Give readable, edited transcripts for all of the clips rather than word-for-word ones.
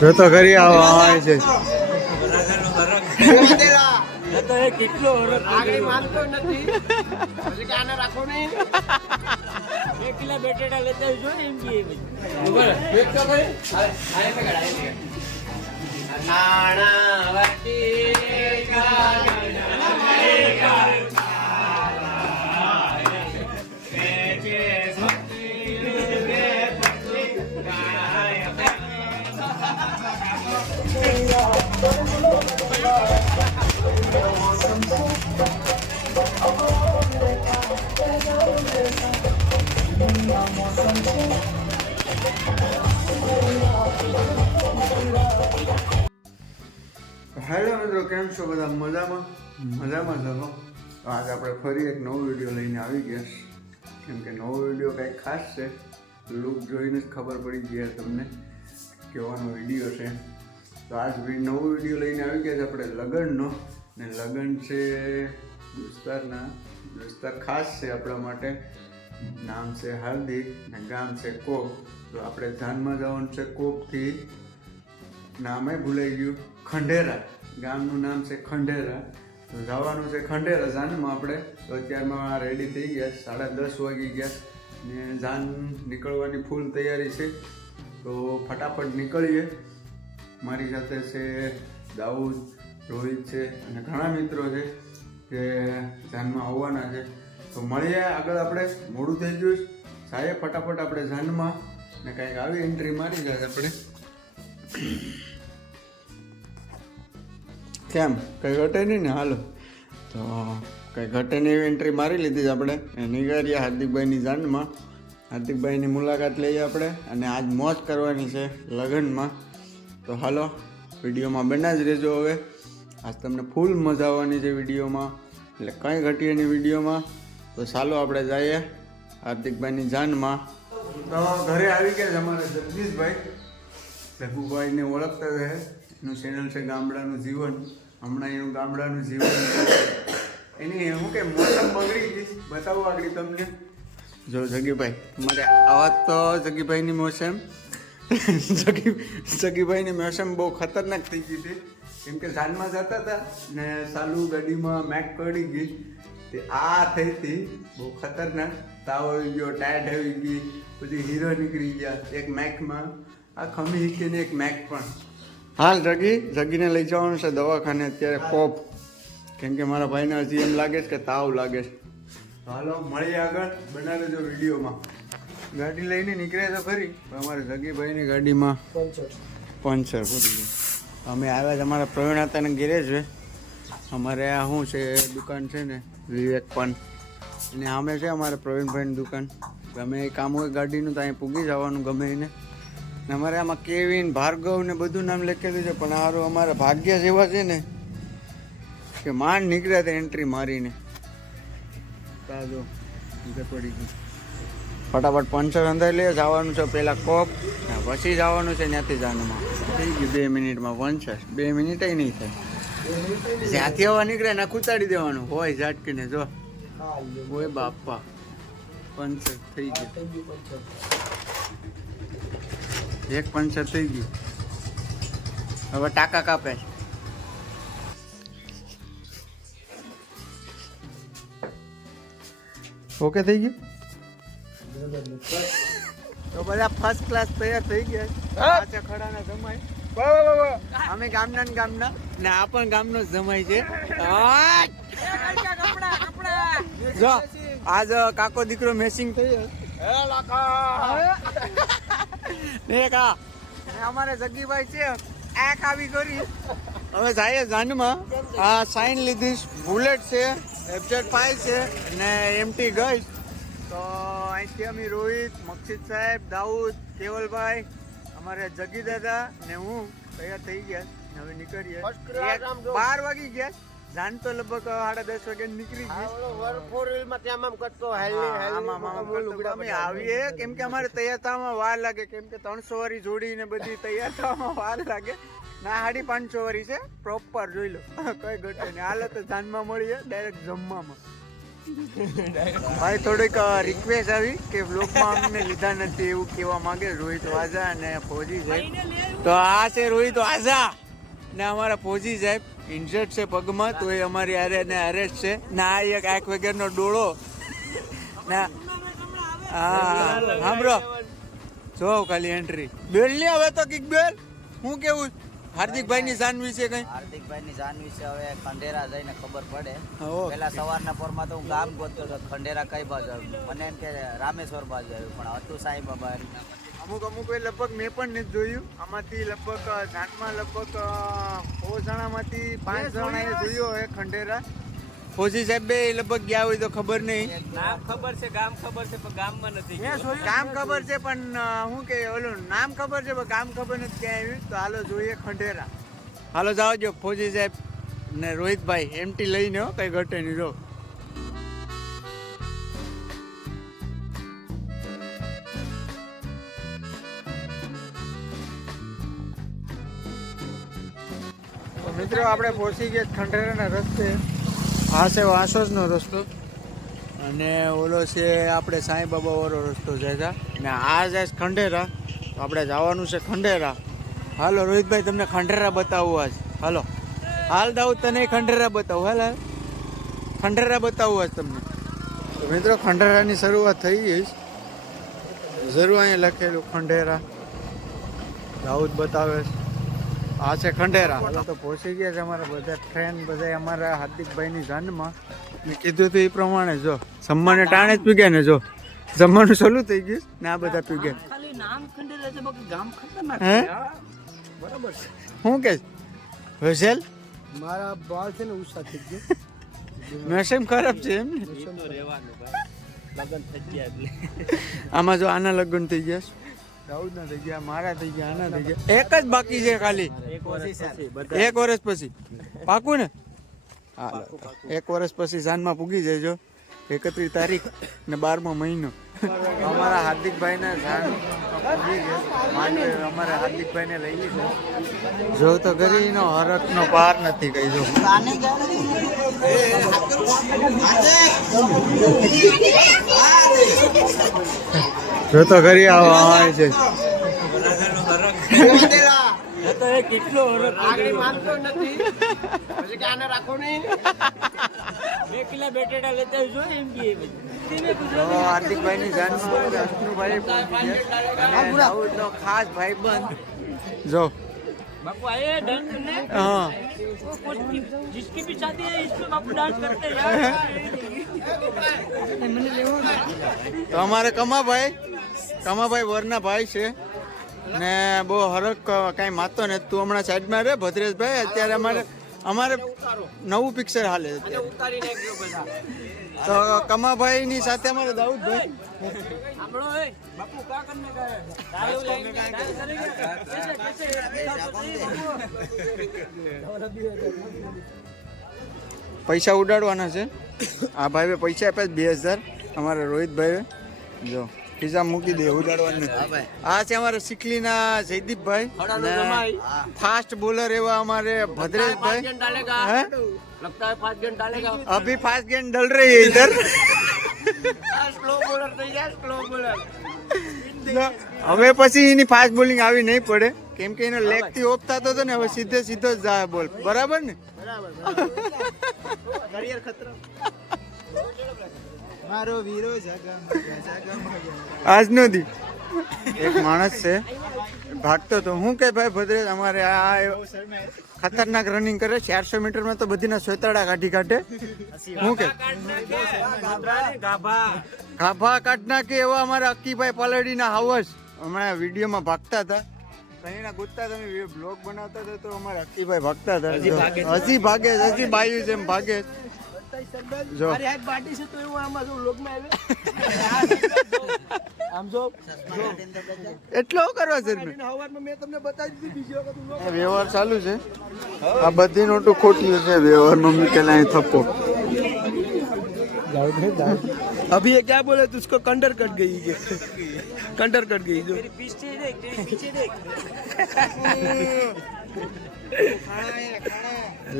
જો તો કરી આવો આવે છે કેટલો આગળ માનતો નથી પછી કે આને રાખો નહીં 1 કિલો બેટેટા લેતા જો એમ કે બરાબર એક તો ભાઈ આને પકડાય નાણા વાટી હેલો મિત્રો, કેમ છો બધા? મજામાં ચાલો. આજે આપણે ફરી એક નવો વિડીયો લઈને આવી ગયા. કેમ કે નવો વિડીયો કંઈક ખાસ છે. લુક જોઈને જ ખબર પડી ગઈ તમને કેવાનો વિડીયો છે. તો આજ નવો વિડીયો લઈને આવી ગયા છે આપણે લગ્નનો. ને લગ્ન છે દોસ્તાર ખાસ છે આપણા માટે. નામ છે હાર્દિક ને ગામ છે કોપ. તો આપણે ધ્યાનમાં જવાનું છે કોપથી, નામે ભૂલાઈ ગયું, ખંડેરા. ગામનું નામ છે ખંડેરા. તો જવાનું છે ખંડેરા જાનમાં આપણે. તો અત્યારમાં રેડી થઈ ગયા, 10:30 વાગી ગયા ને જાન નીકળવાની ફૂલ તૈયારી છે. તો ફટાફટ નીકળીએ. મારી સાથે છે દાઉદ, રોહિત છે અને ઘણા મિત્રો છે જે જાનમાં આવવાના છે. તો મળીએ આગળ. આપણે મોડું થઈ ગયું સાહેબ, ફટાફટ આપણે જાનમાં ને કંઈક આવી એન્ટ્રી મારી જાય આપણે. કેમ કંઈ ઘટે નહીં ને? હાલો તો કંઈ ઘટે નહીં એવી એન્ટ્રી મારી લીધી છે આપણે. નીકળીએ હાર્દિકભાઈની જાનમાં. હાર્દિકભાઈની મુલાકાત લઈએ આપણે અને આજ મોજ કરવાની છે લગ્નમાં. તો હાલો વિડીયોમાં બના જ રહેજો. હવે આજ તમને ફૂલ મજા આવવાની છે વિડીયોમાં, એટલે કંઈ ઘટીએ નહીં વિડીયોમાં. તો ચાલો આપણે જઈએ હાર્દિકભાઈની જાનમાં. તો ઘરે આવી ગયા છે અમારા જગદીશભાઈ. જગુભાઈને ઓળખતા રહે. એનું ચેનલ છે ગામડાનું જીવન. હમણાં એનું ગામડાનું જીવન એની હું કે મોસમ બગડી ગઈ, બતાવું આગળ તમને. જો જગીભાઈ, તમારે આવા તો જગીભાઈની મોસમ જગીભાઈની મોસમ બહુ ખતરનાક થઈ ગઈ હતી. કેમ કે જાનમાં જતા હતા ને ચાલુ ગાડીમાં મેક પડી ગઈ. તે આ થઈ હતી બહુ ખતરનાક. તાવ આવી ગયો, ટાયર્ડ આવી ગઈ, પછી હીરો નીકળી ગયા એક મેકમાં. આ ખમી હીકીને એક મેક પણ. હાલ જગીને લઈ જવાનું છે દવાખાને અત્યારે કોપ. કેમ કે મારા ભાઈને હજી એમ લાગે છે કે તાવ લાગે છે. હાલો મળીએ આગળ, બનાવી દેજો વિડીયોમાં. ગાડી લઈને નીકળ્યા તો ખરી, અમારે જગીભાઈની ગાડીમાં પંચર પડી ગયું. અમે આવ્યા છે અમારા પ્રવીણાતાના ગેરેજ છે. અમારે આ શું છે દુકાન છે ને વિવેક પણ, અને સામે છે અમારે પ્રવીણભાઈની દુકાન. ગમે એ કામ હોય ગાડીનું તો અહીં પૂગી જવાનું ગમે એને. ને અમારે આમાં કેવિન, ભાર્ગવ ને બધું નામ લખેલું છે, પણ સારું અમારા ભાગ્ય જેવા છે ને કે માંડ નીકળ્યા હતા એન્ટ્રી મારીને. તાજો પડી ગયું. ફટાફટ પંચર અંદર લઈએ. જવાનું છે પહેલાં કોપ, પછી જવાનું છે ત્યાંથી જાનમાં. થઈ ગયું 2 મિનિટમાં પંચર. 2 મિનિટ નહીં થાય. જ્યાંથી હવા નીકળે ને કૂતાડી દેવાનું હોય ઝાટકીને. જો હોય બાપા, પંચર થઈ ગયું. એક પંચર થઈ ગયું. હવે ટાંકા કાપે. ઓકે થઈ ગયું. તો બધા ફર્સ્ટ ક્લાસ તૈયાર થઈ ગયા. પાછા ખડાના જમાય. અમે ગામના ને આ પણ ગામનો જ જમાય છે. જો આજ કાકો દીકરો મેચિંગ થઈ અમારે જગીભાઈ છે એક આવી કરી. હવે જાય જાનમાં. આ સાઈન લીધી, બુલેટ છે, FZ5 છે ને MT ગઈ. તો અહીંથી અમે રોહિત, મકસીદ સાહેબ, દાઉદ, કેવલભાઈ, અમારે જગી દાદા ને હું તૈયાર થઈ ગયા. હવે નીકળીએ. 12 વાગી ગયા. જાન તો લગભગ 10:30 વાગે નીકળી ગઈ. અમે આવીએ કેમ કે અમારે તૈયાર થવામાં વાર લાગે. કેમ કે 300 વાળી જોડી ને બધી તૈયાર થવામાં વાર લાગે. ના 550 વાળી છે પ્રોપર. જોઈ લો કઈ ઘટે નહીં. હાલ તો જાનમાં મળીએ ડાયરેક્ટ જમવામાં. ભાઈ થોડીક રિક્વેસ્ટ આવી કે બ્લોગમાં અમને લીધા નથી એવું કહેવા માંગે રોહિત વાઝા અને ફૌજી સાહેબ. તો આ છે રોહિત વાઝા ને અમારા ફૌજી સાહેબ ઇન્જર્ડ છે પગમાં, તો એ અમારી હારે ને અરેસ્ટ છે ને આ એક આંખ વગરનો ડોળો ને હા સાંભળો જો ખાલી એન્ટ્રી બેલ ની હવે તો કિક બેલ હું કેવું હાર્દિકભાઈ ની જાન વિશે કઈ? હાર્દિકભાઈ ની જાન વિશે હવે ખંડેરા જઈને ખબર પડે. હો. પેલા સવારના પોરમાં તો હું ગામ ગોતતો હતો ખંડેરા કઈ બાજુ આવ્યું, મને એમ કે રામેશ્વર બાજુ આવ્યું, પણ હતું સાંઈ બાબા. અમુક લગભગ મેં પણ નથી જોયું. આમાંથી લગભગ જાનમાં લગભગ 100 જણામાંથી 5 જણાએ જોયો હોય ખંડેરા. ફૌજી સાહેબ બે લગભગ ગયા હોય તો ખબર નહીં. નામ ખબર છે, ગામ ખબર છે, પણ ગામમાં નથી. કામ ખબર છે પણ શું કે ઓલું નામ ખબર છે પણ કામ ખબર નથી ક્યાં આવ્યું. તો હાલો જોઈએ ખંડેરા. હાલો જાઓ જો ફૌજી સાહેબ ને રોહિતભાઈ એમટી લઈને હો, કઈ ઘટે નહીં જો. મિત્રો આપણે પહોંચી ગયા ખંડેરાના રસ્તે. આ છે વાસોસનો રસ્તો અને ઓલો છે આપણે સાંઈ બાબા વાળો રસ્તો જાય ને આ જાય ખંડેરા. તો આપણે જવાનું છે ખંડેરા. હાલો રોહિતભાઈ તમને ખંડેરા બતાવું આજ. હાલો હાલ દાઉદ તને ખંડેરા બતાવું. હાલ ખંડેરા બતાવું આજ તમને. તો મિત્રો ખંડેરાની શરૂઆત થઈ ગઈ. જરૂર અહીંયા લખેલું ખંડેરા દાઉદ બતાવે છે. આ છે ખંડેરા. તો પહોંચી ગયા છે અમારા બધા ફ્રેન્ડ બધા અમારા હાર્દિકભાઈની જાનમાં. મેં કીધું હતું એ પ્રમાણે જો જમવાને ટાણે જ પીગ્યા ને જો જમવાનું ચાલુ થઈ ગયું ને આ બધા પીગ્યા. ખાલી નામ ખંડેરા છે, બાકી ગામ ખતરનાક હે? છે. બરાબર છે. શું કે વેસેલ મારા બાળ છે ને ઉષા થઈ ગયો. મેસેમ ખરાબ છે એમ ને. તો રહેવાનું ભાઈ. લગન થઈ ગયા એટલે. આમાં જો આના લગ્ન થઈ ગયા દાઉદના થઈ ગયા, મારા થઈ ગયા, આના થઈ ગયા. એક જ બાકી છે ખાલી. એક વર્ષ પછી એક વર્ષ પછી પાકું ને? હાલો 1 વર્ષ પછી જાનમાં પૂગી જજો. 31 તારીખ ને 12મો મહિનો. અમારા હાર્દિકભાઈને જાન પૂગી ગયા. માંડવે અમારા હાર્દિકભાઈને લઈ લીધો. જો તો ગરીનો હરકનો પાર નથી કઈ જો. જો તો ઘરે આવે છે. તો એ કેટલો હરખ આગળ માનતો નથી. પછી કે આને રાખો નહીં. 2 કિલો બેટેટા લેતા જો એમ કે તો હાર્દિકભાઈની જાનમાં અશ્નુભાઈ પહોંચી ગયા અને દાઉદનો ખાસ ભાઈબંધ જો बापू आए डांस करने हाँ वो कुछ जिसकी भी शादी है इसमें बापू डांस करते हैं यार તો અમારે કમાભાઈ વરના ભાઈ છે ને બહુ હરક કાંઈ માતો ને. તું હમણાં સાઈડમાં રહે ભદ્રેશભાઈ. અત્યારે અમારે નવું પિક્ચર હાલે છે. उतारी नहीं गयो बता તો કમાભાઈની સાથે અમારે દાઉદભાઈ हमलो है बापू क्या करने का है डांस करेंगे कैसे પૈસા ઉડાડવાના છે. આ ભાઈ પૈસા આપ્યા 2000 અમારા રોહિતભાઈ જો ખિસ્સા મૂકી દે ઉડાડવાનું નથી. આ છે અમારા સિકલીના જયદીપભાઈ ને ફાસ્ટ બોલર એવા અમારે ભદ્રેશભાઈ. डालेगा હે लगता है 5 गन डालेगा अभी फास्ट गेंद डल रही है इधर. स्लो बॉलर नहीं है स्लो बॉलर હવે પછી એની ફાસ્ટ બોલિંગ આવી નહીં પડે કેમ કે એનો લેગ થી ઓફ થતો હતો ને હવે સીધો જ જાય બોલ. બરાબર ને? करियर खतरा મારો વીરો આજનો દી એક માણસ છે ભાગતો તો હું કે ભાઈ ભદ્રેશ અમારે આ ખતરનાક રનિંગ કરે 400 મીટરમાં તો બધીના સોતરડા કાઢી કાઢે. હું કે ગાભા કાઢ નાખે એવા અમારા અક્કીભાઈ પાલડીના હાવસ હમણાં વિડીયોમાં ભાગતા હતા. કઈના ગોતતા તમે બ્લોગ બનાવતા હતા તો અમારા અક્કીભાઈ ભાગતા હતા. હજી ભાગે હજી બાયુ જેમ ભાગે જો अरे एक पार्टी से तो वो हम लोग में आवे हम जो એટલો કરવા છે ને हवर में मैं तुमने बता दी बीजी वक्त तुम लोग વ્યવહાર ચાલુ છે. આ બધી નોટો ખોટી છે વ્યવહારમાં મૂકેલા અહીં થપ્પો. अभी ये क्या बोले तू उसको कंडर कट गई है कंडर कट गई जो पीछे देख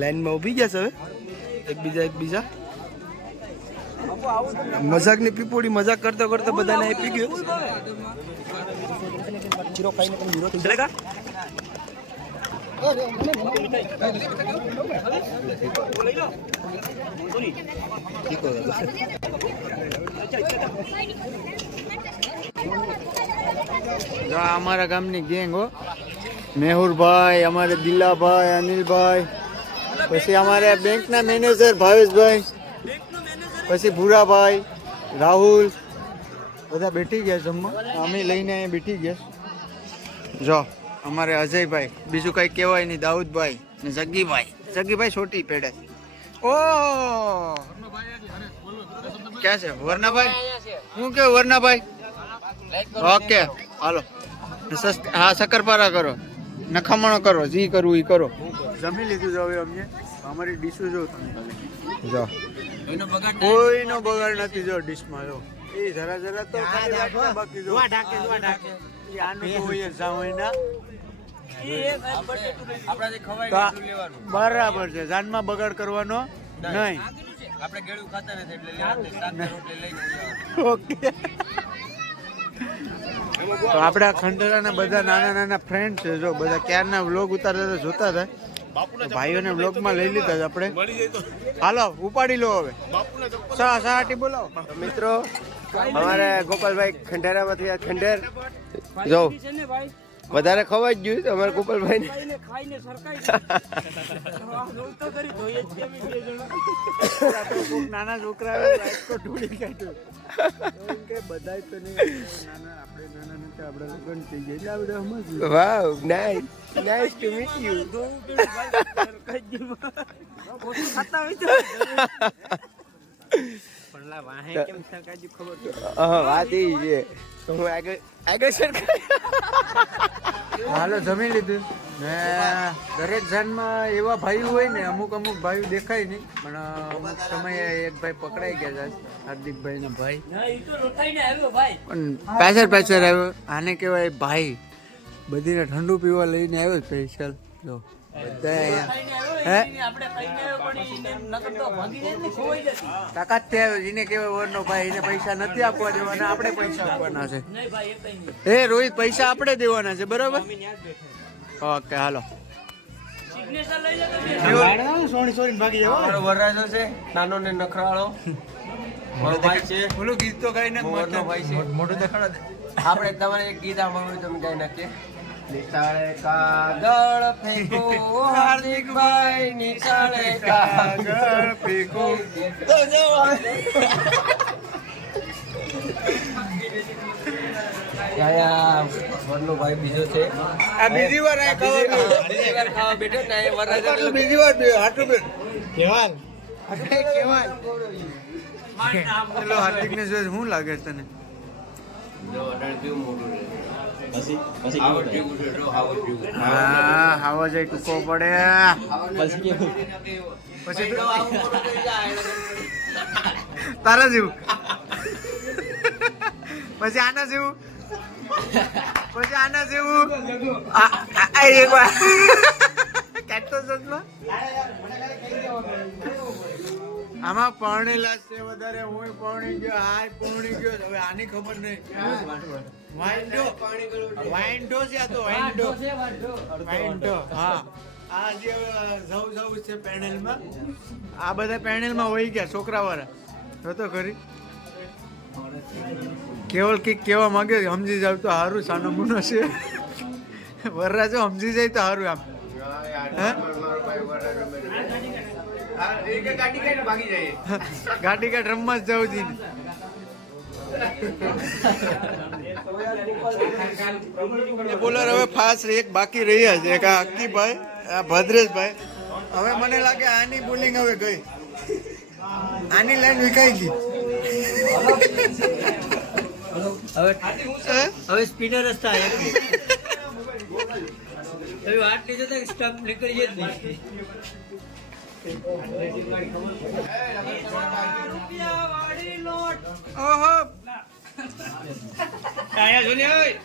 लाइन में उभी गया सब एक बीजा મજાકની પીપોડી મજાક કરતો કરતો બધાને આપી ગયો. ચલેગા? અમારા ગામની ગેંગ હો, મેહુરભાઈ, અમારે દિલાભાઈ, અનિલભાઈ, પછી અમારે બેંકના મેનેજર ભાવેશભાઈ, પછી ભૂરાભાઈ, રાહુલ, બધા બેઠી ગયા જમવા. અમે લઈને અહીંયા બેઠી ગયા. જો અમારે અજયભાઈ, બીજું કઈ કહેવાય નહીં, દાઉદભાઈ ને જગીભાઈ છોટી પેડે. ઓ ક્યાં છે વર્ણાભાઈ? શું કેવું વર્ણાભાઈ? ઓકે હાલો. હા શક્કરપારા કરો, નખામણો કરો, જી કરવું એ કરો. જમી લીધું જો હવે અમને. અમારી ડીશું જો તમે જો, કોઈનો બગાડ નથી જો ડીશમાં. જો એ જરા જરા તો બાકી જો આનું તો હોય જ હોય ના. બરાબર છે, જાનમાં બગાડ કરવાનો નહીં. આપણે ગેળું ખાતા નથી એટલે રોટલી લઈને ઓકે. તો આપણા ખંડેરાના બધા નાના નાના ફ્રેન્ડ છે, જો બધા ક્યારના વ્લોગ ઉતારતા જોતા હતા. ભાઈઓને વ્લોગમાં લઈ લીધા છે આપણે. હાલો ઉપાડી લો હવે. સાટી બોલાવો મિત્રો અમારે ગોપાલભાઈ ખંડેરામાંથી આ ખંડેર જો વધારે ખવાઈ જ ગયું અમારે ગોપાલભાઈ ને. નાના છોકરા ઢોળી કાઢ્યું કે બધાય તો નહીં. નાના આપણે નાના નથી, આપણે લગ્ન થઈ ગયા એટલે આપણે સમજવું. Wow nice nice to meet you. વાત એ છે તો હું આગળ સરકાઈ. હાલો જમી લીધું ને. દરેક જાનમાં એવા ભાઈઓ હોય ને, અમુક અમુક ભાઈઓ દેખાય નહીં, પણ અમુક સમયે એક ભાઈ પકડાઈ ગયા છે, હાર્દિકભાઈ ના ભાઈ. પણ પાછળ પાછળ આવ્યો. આને કહેવાય ભાઈ. બધીને ઠંડુ પીવા લઈને આવ્યો સ્પેશિયલ. જો બધા તાકાત થી આવ્યો. જેને કહેવાય વરનો ભાઈ, એને પૈસા નથી આપવા દેવાના, આપણે પૈસા આપવાના છે. એ રોહિત પૈસા આપણે દેવાના છે, બરાબર? ઓકે હાલો. મારો વરરાજો છે, નાનો ને નખરાળો મારો ભાઈ છે. ઓલું ગીત તો ગાઈ મોરનો ભાઈ છે. મોઢું દેખાડો દે. આપણે તમારે એક ગીત સાંભળવું તમે ગાઈ નાખીએ. નિશાળે કાગળ ફેંકો હાર્દિકભાઈ, નિશાળે કાગળ ફેંકો. વરનો ભાઈ બીજો છે. આ બીજી વાર આ ખાવા બીજી વાર ખાવા બેઠો ને એ વરરાજો બીજી વાર હાટુ બેન કેવાલ કેવાલ. ચલો હાર્દિક ને જોઈ શું લાગે છે તને? હા હાવા જાય ટૂંકો પડે પછી તારા જેવું, પછી આના જેવું, પછી આના જેવું. એક વાર કેટો સસલો આમાં પરણેલા છે વધારે. હું પરણી ગયો, હાય પરણી ગયો. હવે આની ખબર નહીં. વાઇન્ડો વાઇન્ડો છે આ તો. વાઇન્ડો હા. આ જે જવું છે પેનલમાં, આ બધા પેનલમાં વહી ગયા છોકરા વાળા. તો ખરી કેવલ કઈક કેવા માંગે, સમજી જાવ તો સારું. સાનો મુનો છે વરરાજો, સમજી જાય તો સારું. આમ ગાડી કાઢ રમવા જ જવું જોઈએ. બોલર હવે ફાસ્ટ એક બાકી રહ્યા છે, એક આ અક્કીભાઈ, આ ભદ્રેશભાઈ. હવે મને લાગે આની બોલિંગ હવે ગઈ, આની લાઈન વિકાઈ ગઈ. હવે સ્પીનર જ થાય. હવે આટલી જતા સ્ટમ્પ નીકળી જ નહીં. ઓહો આયા જો ને ઓય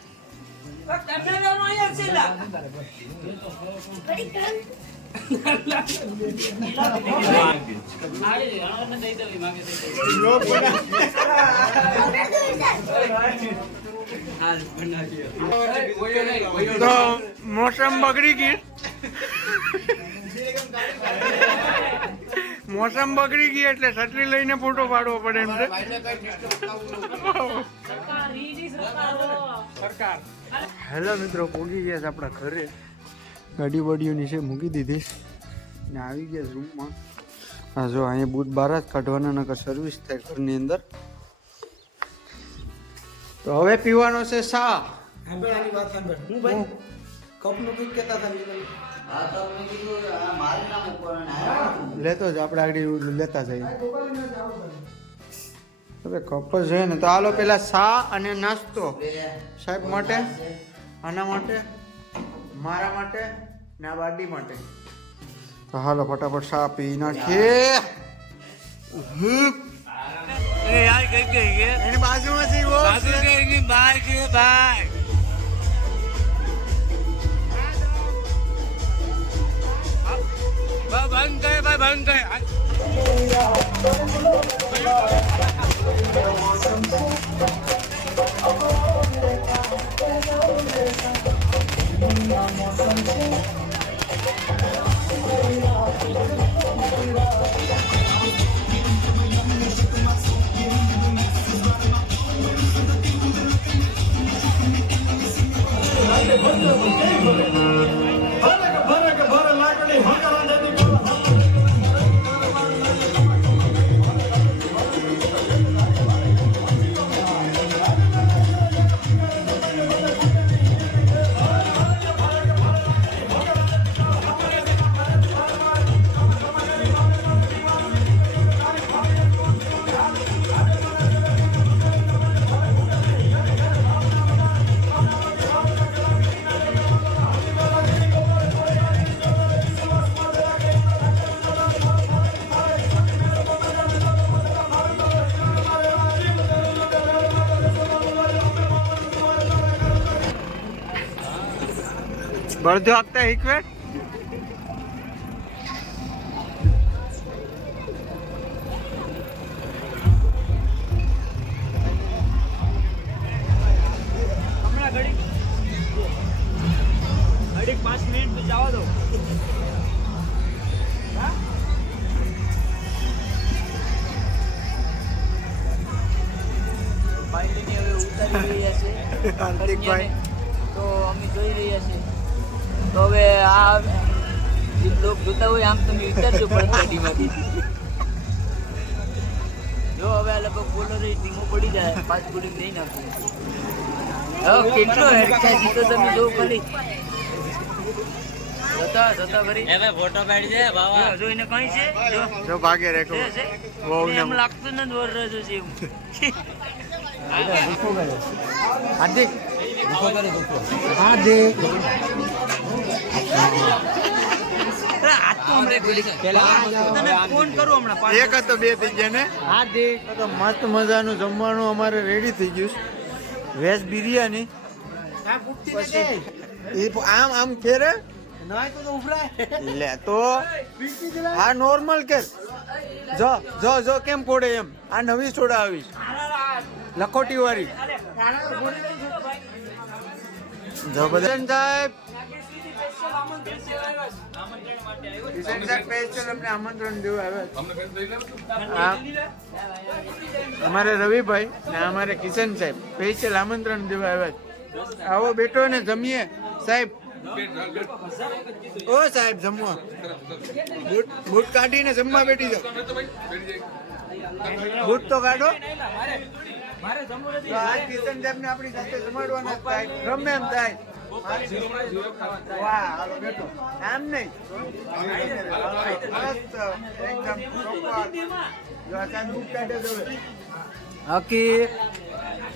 તો મોસમ બગડી ગઈ. મોસમ બગડી ગઈ એટલે છત્રી લઈને ફોટો પાડવો પડે એમ છે. હેલો મિત્રો, પહોંચી ગયા છે આપણા ઘરે. ગાડી વાડીઓ નીચે મૂકી દીધી ને આવી ગયા રૂમમાં. હા જો અહીંયા બૂટ બહાર જ કાઢવાના, નકર સર્વિસ થાય ઘરની અંદર. તો હવે પીવાનો છે શા. લેતો જ આપણે આગળ લેતા જઈએ. હવે કપ જ છે ને, તો હાલો પેલા શા અને નાસ્તો સાહેબ માટે, આના માટે, મારા માટે ને આ બાડી માટે. તો હાલો ફટાફટ શા પી નાખીએ. એની બાજુમાં છે બળદો આપતા હિકવેટ. ઘડીક 5 મિનિટ તો જવા દો. ફાઇનલી હવે ઉતારી રહ્યા છે હાર્દિકભાઈ. તો અમે જોઈ રહ્યા છીએ. તો હવે આ જે લોક જોતા હોય આમ તમે વિચારજો પણ ગાડીમાંથી. જો હવે આ લગભગ બોલરો ધીમો પડી જાય, ફાસ્ટ બોલિંગ નહીં નાખે. હવે કેટલો હેડકા જીતો તમે જો ખાલી જોતા ખરી. હવે ફોટો પાડી દે બાવા. જો એને કઈ છે, જો ભાગે રેખો બહુ એમ લાગતું નથી વર રહ્યો છે એમ. હાર્દિક એક હતો બે થઈ ગયા ને. તો મસ્ત મજાનું જમવાનું અમારે રેડી થઈ ગયું. વેજ બિરયાની આમ આમ કેરે લે તો આ નોર્મલ કેર. જો જો જો કેમ કોડે એમ. આ નવી સોડા આવી લખોટી વાળી. જબરદસ્ત સાહેબ. કિશન સાહેબ સ્પેશિયલ અમને આમંત્રણ દેવા આવ્યા. અમારે રવિભાઈ ને અમારે કિશન સાહેબ સ્પેશિયલ આમંત્રણ દેવા આવ્યા. આવો બેઠો ને જમીએ સાહેબ. ઓ સાહેબ જમવા બૂટ કાઢીને જમવા બેઠી જાઓ. બૂટ તો કાઢો. આ કિશન સાહેબ ને આપણી સાથે જમાડવાના થાય ગમે એમ થાય. વાહ હાલો બેઠો આમ નહીં.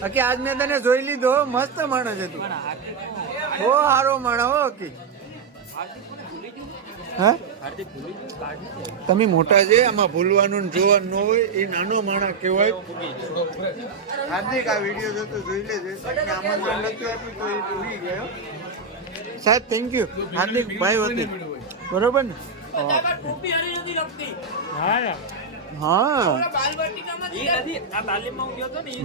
હકી આજ મેં તને જોઈ લીધો. મસ્ત માણસ હતું, બહુ સારો માણસ હો હકી. હા તમે મોટા છે, આમાં ભૂલવાનું ને જોવાનું ન હોય. એ નાનો માણસ કહેવાય. હાર્દિક આ વિડીયો જોતો જોઈ લેજે. આમંત્રણ નતું આપ્યું તો એ ભૂલી ગયો. સાહેબ થેન્ક યુ હાર્દિક ભાઈ વતી. બરોબર ને ટોપી હારી નથી લગતી. હા ઈ નથી, આ તાલીમમાં હું ગયો તો ને ઈ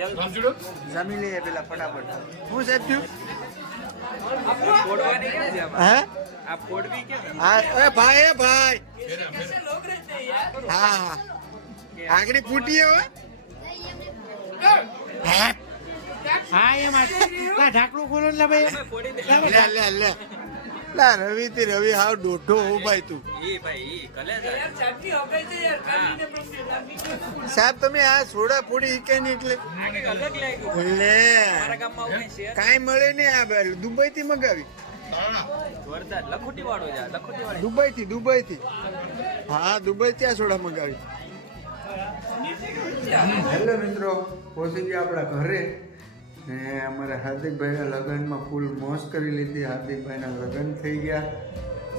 હેલ્થ જમી લઈએ પેલા ફટાફટ શું સાહેબ થયું ફોડવાની ક્યાં છે આમાં? હે આ ફોડવી કેમ? હા એ ભાઈ યાર હા હા આગળ ફૂટી હવે હા એમ ઢાંકણું ખોલો ને ભાઈ લે લે લે લા રવિ થી રવિ હાવ દોઢો હો ભાઈ તું ઈ ભાઈ ઈ કલે જાય. સાહેબ તમે આ સોડા પૂરી ઈકે ને એટલે આગળ અલગ લાગ્યું. લે મારા ગામમાં આવું કઈ છે? કાંઈ મળે ને આ દુબઈ થી મંગાવી જોરદાર લખોટી વાળો છે આ, લખોટી વાળી. દુબઈ થી હા દુબઈ થી આ સોડા મંગાવી હેલો મિત્રો પહોંચી ગયા આપણા ઘરે ને અમારા હાર્દિકભાઈના લગ્નમાં ફૂલ મોજ કરી લીધી. હાર્દિકભાઈના લગ્ન થઈ ગયા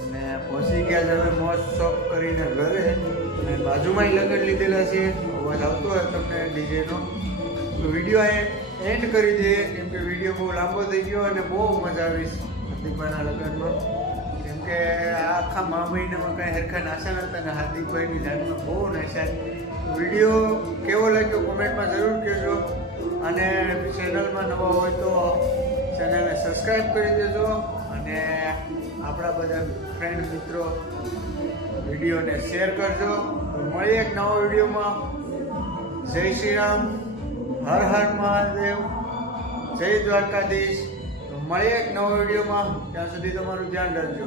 અને પહોંચી ગયા છે હવે મોજ શોખ કરીને ઘરે અને બાજુમાં લગ્ન લીધેલા છે. અવાજ આવતો હોય તમને ડીજેનો તો વિડીયો એન્ડ કરી દઈએ કેમ કે વિડીયો બહુ લાંબો થઈ ગયો અને બહુ મજા આવી હાર્દિકભાઈના લગ્નમાં કેમ કે આખા મા મહિનામાં કાંઈ હરખા નાશા નહોતા અને હાર્દિકભાઈની જાતમાં બહુ નાશા. વિડીયો કેવો લાગ્યો કોમેન્ટમાં જરૂર કહેજો અને ચેનલમાં નવા હોય તો ચેનલને સબસ્ક્રાઈબ કરી દેજો અને આપણા બધા ફ્રેન્ડ મિત્રો વિડીયોને શેર કરજો. તો મળીએ એક નવા વિડીયોમાં. જય શ્રી રામ, હર હર મહાદેવ, જય દ્વારકાધીશ. તો મળીએ એક નવા વિડીયોમાં. ત્યાં સુધી તમારું ધ્યાન રાખજો.